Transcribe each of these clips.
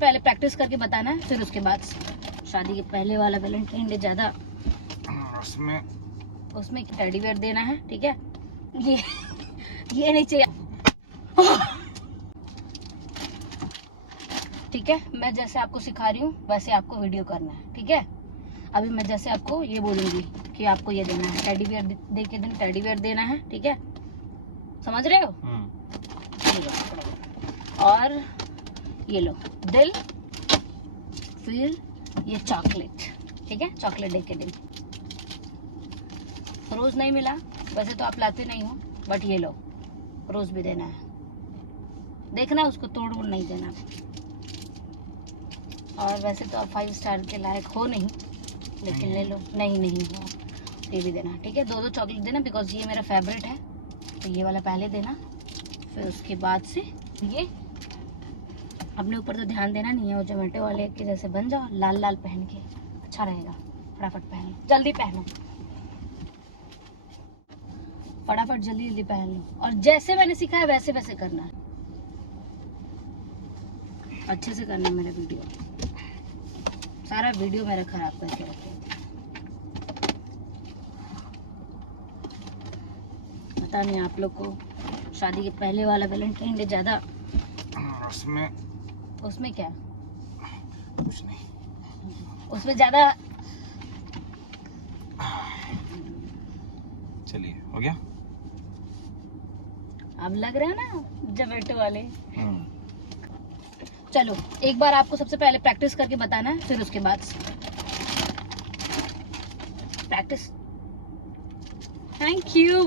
पहले प्रैक्टिस करके बताना है, फिर उसके बाद शादी के पहले वाला वैलेंटाइन डे ज्यादा उसमें टेडी बियर देना है, ठीक है। ये नहीं चाहिए, ठीक है। मैं जैसे आपको सिखा रही हूँ वैसे आपको वीडियो करना है, ठीक है। अभी मैं जैसे आपको ये बोलूंगी कि आपको ये देना है, टेडी बियर दे के दिन टेडी बियर देना है, ठीक है। समझ रहे हो? और ये लो दिल, फिर ये चॉकलेट, ठीक है। चॉकलेट डे के दिन रोज नहीं मिला, वैसे तो आप लाते नहीं हो, बट ये लो रोज भी देना है। देखना उसको तोड़ वोड़ नहीं देना। और वैसे तो आप 5 स्टार के लायक हो नहीं, लेकिन ले लो। नहीं हो, ये भी देना, ठीक है। 2 चॉकलेट देना, बिकॉज ये मेरा फेवरेट है, तो ये वाला पहले देना। फिर उसके बाद से ये अपने ऊपर तो ध्यान देना नहीं है, वो जोमेटो वाले के जैसे बन जाओ, लाल लाल पहन के अच्छा रहेगा। फटाफट पहनो, जल्दी पहनो, फटाफट जल्दी पहन लो। और जैसे मैंने सिखाया वैसे वैसे करना, अच्छे से करना। मेरा वीडियो, सारा वीडियो मेरा खराब करके रखे। पता नहीं आप लोग को शादी के पहले वाला वैलेंटाइन डे ज्यादा उसमें क्या कुछ नहीं, उसमें ज्यादा। चलिए हो गया। अब लग रहा है ना जोमेटो वाले। चलो एक बार आपको सबसे पहले प्रैक्टिस करके बताना है, फिर उसके बाद प्रैक्टिस। Thank you.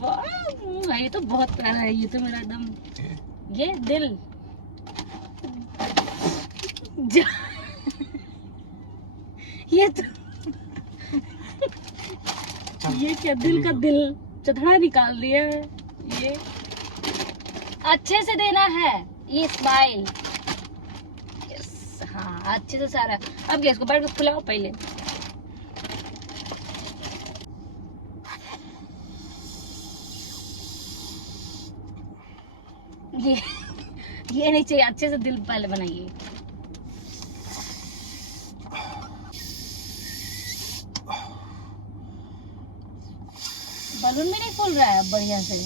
वाह, ये तो बहुत प्यारा है। ये तो मेरा एकदम, ये दिल ये तो ये क्या दिल का दिल चढ़ा निकाल दिया है। ये अच्छे से देना है, ये स्माइल। हाँ अच्छे से सारा। अब गैस को बैठ के खुलाओ पहले। ये नहीं चाहिए, अच्छे से दिल पहले बनाइए। बलून भी नहीं फूल रहा है बढ़िया से।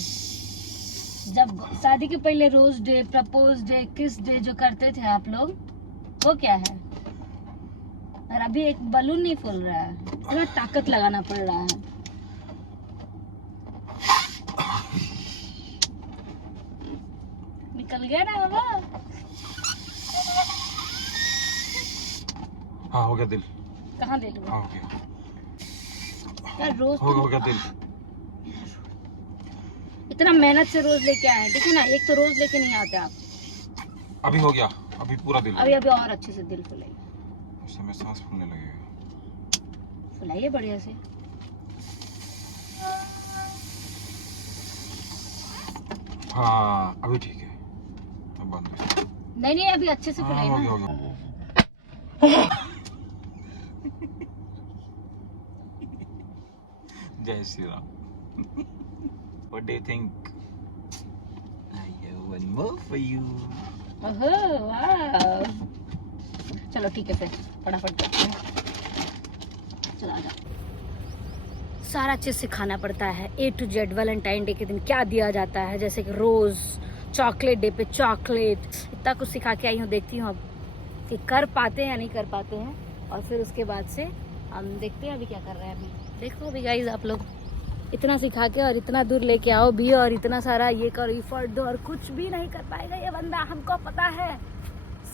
जब शादी के पहले रोज डे, प्रपोज डे, किस डे जो करते थे आप लोग, वो क्या है। और अभी एक बलून नहीं फूल रहा है, थोड़ा ताकत लगाना पड़ रहा है। निकल गया ना बाबा। हाँ हो गया दिल। कहाँ दिल हुआ? हाँ हो गया यार रोज हो गया दिल। इतना मेहनत से रोज लेके आए हैं, ठीक है ना। एक तो रोज लेके नहीं आते आप। अभी हो गया, अभी पूरा दिल। अभी और अच्छे से दिल फुलाइए। उससे में सांस फूलने लगेगा। फुलाइए बढ़िया से। हाँ अभी ठीक है, अब बंद है। नहीं अभी अच्छे से फुलाइए ना। हो गया। जय Shri Ram. What do you think? I have one more for you. ओहो वाह। चलो ठीक है, फिर फटाफट करते हैं। चलो आ जाओ। सारा चीज सिखाना पड़ता है, A to Z। Valentine day के दिन क्या दिया जाता है, जैसे कि रोज, चॉकलेट डे पे चॉकलेट, इतना कुछ सिखा के आई हूँ। देखती हूँ अब कि कर पाते हैं या नहीं कर पाते हैं। और फिर उसके बाद से हम देखते हैं अभी क्या कर रहे हैं। अभी देखो अभी गाइस, आप लोग इतना सिखा के और इतना दूर लेके आओ भी, और इतना सारा ये करो, एफर्ट दो, और कुछ भी नहीं कर पाएगा ये बंदा। हमको पता है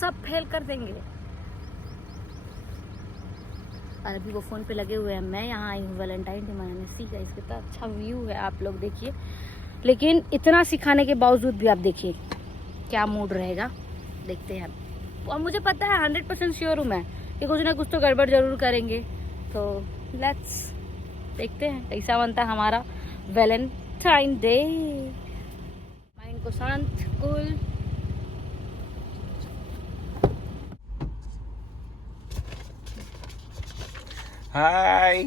सब फेल कर देंगे। और अभी वो फोन पे लगे हुए हैं, मैं यहाँ आई हूँ वैलेंटाइन डे मनाने। सी गाइस कितना अच्छा व्यू है, आप लोग देखिए। लेकिन इतना सिखाने के बावजूद भी आप देखिए क्या मूड रहेगा, देखते हैं। और मुझे पता है 100% श्योर हूँ मैं कि कुछ ना कुछ तो गड़बड़ जरूर करेंगे। तो लेट्स देखते हैं कैसा बनता है हमारा वैलेंटाइन डे। माइंड को शांत, cool. Hi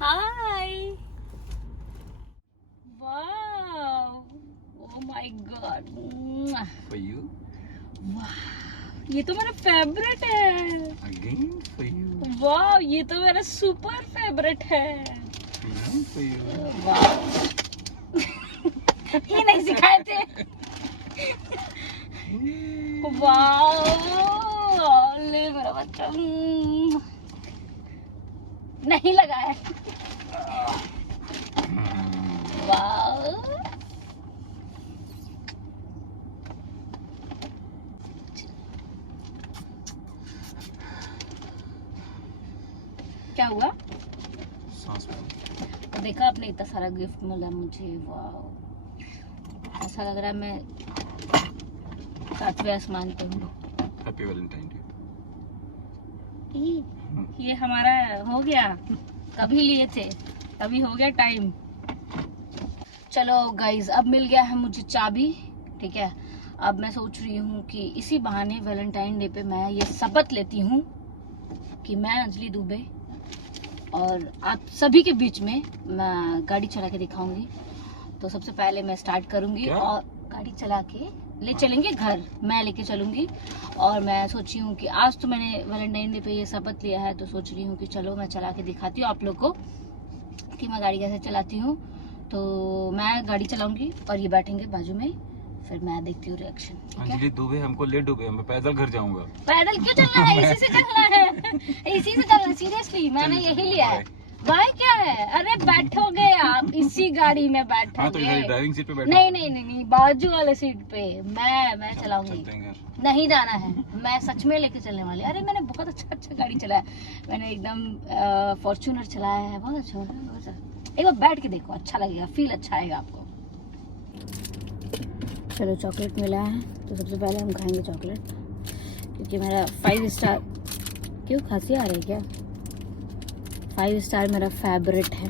hi, wow, oh my God. ये तो मेरा फेवरेट है। Again for you. वाह, ये तो मेरा सुपर फेवरेट है। Again for you. वाह। ये नहीं सिखाए थे। वाह, ले मेरा बच्चा। नहीं लगा है। वाह, क्या हुआ? सांस में। तो देखा आपने, इतना सारा गिफ्ट मिला मुझे। वाह, ऐसा लग रहा है मैं 7वें आसमान पे हूँ। Happy Valentine day. ये हमारा हो गया, कभी लिए थे, कभी हो गया टाइम। चलो गाइज, अब मिल गया है मुझे चाबी। ठीक है, अब मैं सोच रही हूँ कि इसी बहाने वैलेंटाइन डे पे मैं ये शपथ लेती हूँ कि मैं अंजलि दुबे और आप सभी के बीच में मैं गाड़ी चला के दिखाऊंगी। तो सबसे पहले मैं स्टार्ट करूंगी क्या? और गाड़ी चला के ले चलेंगे घर, मैं लेके चलूंगी। और मैं सोची हूँ कि आज तो मैंने वैलेंटाइन डे पे ये शपथ लिया है, तो सोच रही हूँ कि चलो मैं चला के दिखाती हूँ आप लोग को कि मैं गाड़ी कैसे चलाती हूँ। तो मैं गाड़ी चलाऊंगी और ये बैठेंगे बाजू में, फिर मैं देखती हूँ रिएक्शन। ठीक है, अंजलि दुबे हमको ले डूबे, मैं पैदल घर जाऊंगा। पैदल क्यों चलना है? इसी से चलना है, इसी से चलना। सीरियसली मैंने यही लिया है। भाई क्या है? अरे बैठोगे आप इसी गाड़ी में हाँ तो बैठोगे। ड्राइविंग सीट पे बैठो। नहीं, बाजू वाले सीट पे मैं चलाऊंगी। चलते हैं घर। नहीं जाना है, मैं सच में लेके चलने वाली। अरे मैंने बहुत अच्छा गाड़ी चलाया, मैंने एकदम फॉर्च्यूनर चलाया है, बहुत अच्छा। एक बार बैठ के देखो, अच्छा लगेगा, फील अच्छा आएगा आपको। चलो, चॉकलेट मिला है तो सबसे पहले हम खाएंगे चॉकलेट, क्योंकि मेरा 5 स्टार। क्यों खांसी आ रही है क्या? 5 स्टार मेरा फेवरेट है।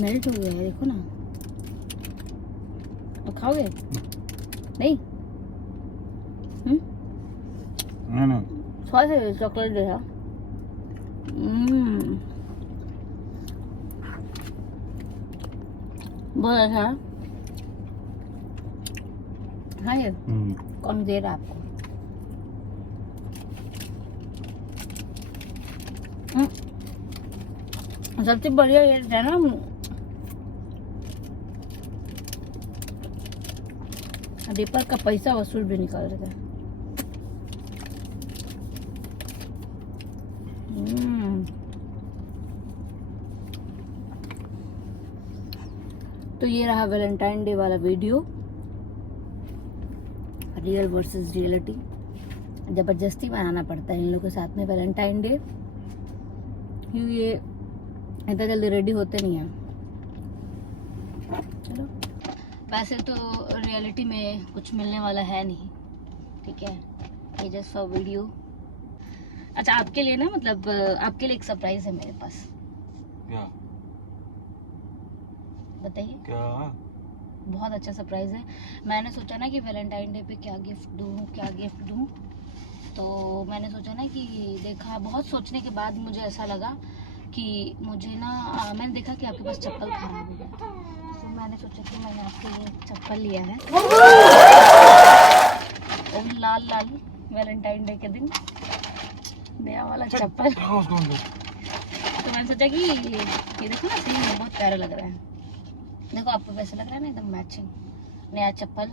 मेल्ट हो गया है, देखो ना। अब खाओगे? नहीं? नहीं। थोड़ा सा चॉकलेट दे रहा। बहुत अच्छा। हाँ, ये कौन दे रहा आपको? सबसे बढ़िया ये है ना, दीपक का पैसा वसूल भी निकाल रहे थे। तो ये रहा वैलेंटाइन डे वाला वीडियो, रियल वर्सेस रियलिटी। जबरदस्ती मनाना पड़ता है इन लोगों के साथ में वैलेंटाइन डे, क्योंकि ये इतना जल्दी रेडी होते नहीं हैं। चलो, वैसे तो रियलिटी में कुछ मिलने वाला है नहीं, ठीक है, ये जस्ट फॉर वीडियो। अच्छा, आपके लिए ना, मतलब आपके लिए एक सरप्राइज है मेरे पास। क्या? बताइए। क्या? बहुत अच्छा सरप्राइज है। मैंने सोचा ना कि वैलेंटाइन डे पे क्या गिफ्ट दूँ, तो मैंने सोचा ना कि देखा, बहुत सोचने के बाद मुझे ऐसा लगा कि मुझे ना, मैंने देखा कि आपके पास चप्पल खराब हो गया, तो मैंने सोचा कि मैंने आपके लिए चप्पल लिया है। और लाल वैलेंटाइन डे के दिन नया वाला चप्पल। तो मैंने सोचा कि ये देखो ना, सही में बहुत प्यारा लग रहा है। देखो, आपको वैसा लग रहा है ना, एकदम मैचिंग नया चप्पल।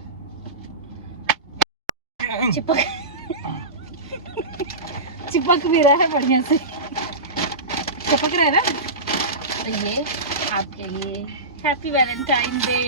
चिपक भी रहा है बढ़िया से, चिपक रहा है ना। तो ये आपके लिए हैप्पी वैलेंटाइन डे।